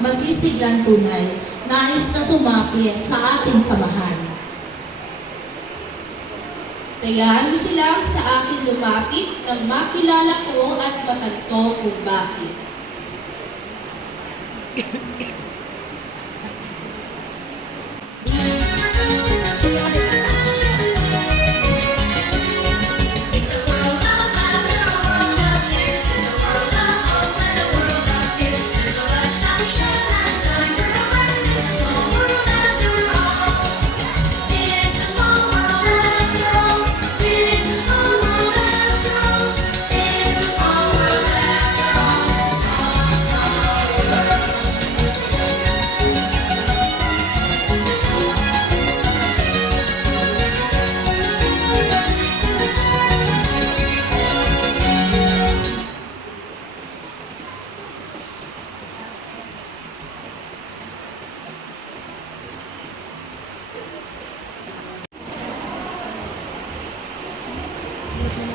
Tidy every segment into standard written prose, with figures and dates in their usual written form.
Masisiglang tunay, nais na sumapit sa ating samahan. Tayaan mo silang sa akin lumapit nang makilala ko at makanto kung bakit.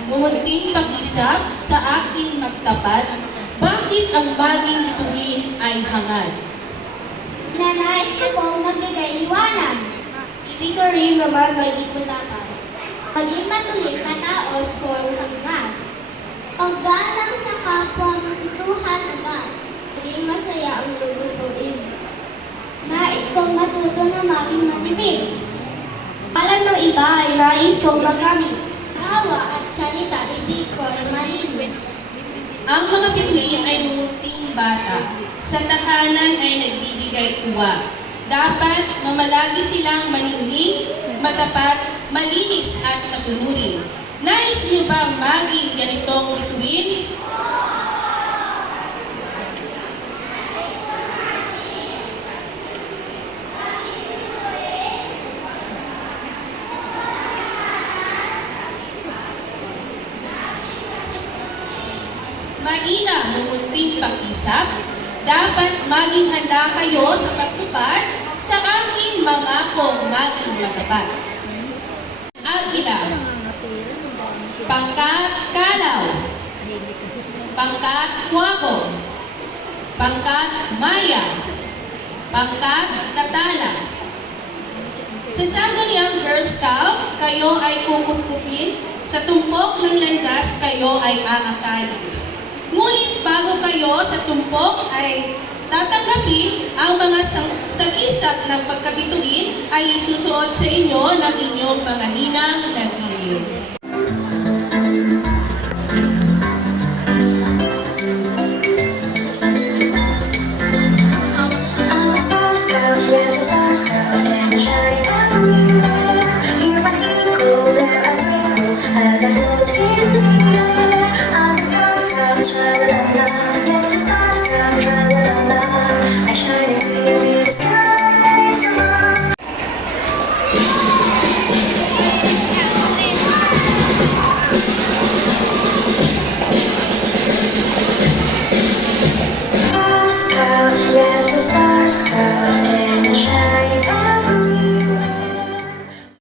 Mumunting pag-isap sa aking magtapat, bakit ang maging bituin ay hangad? Nanais ko pong magbigay liwanag. Ibig ko rin naman may ipulakan. Maging matuloy panaos ko hanggan. Paggalang sa kapwa matituhan agad. Maging masaya ang lulutuin. Nais kong matuto na maging matibig. Para ng iba ay nais kong magamit. Gawa at salita, ibig ko ay malinis. Ang mga bituin ay mumunting bata. Sa tahanan ay nagbibigay tuwa. Dapat mamalagi silang maninhing, matapat, malinis at masunurin. Nais niyo ba maging ganitong bituin? Mainam mumunting pag-isap, dapat maging handa kayo sa pagtupad sa aking mangakong maging matapat. Agila, pangkat kalaw, pangkat huwago, pangkat maya, pangkat katala. Sa Sangguniang Girl Scout, kayo ay kukutkupin, sa tumpok ng landas kayo ay aakali. Ngunit bago kayo sa tumpok ay tatanggapin ang mga sagisag ng pagkabituin ay isusuot sa inyo ng inyong mga ninang na giliw.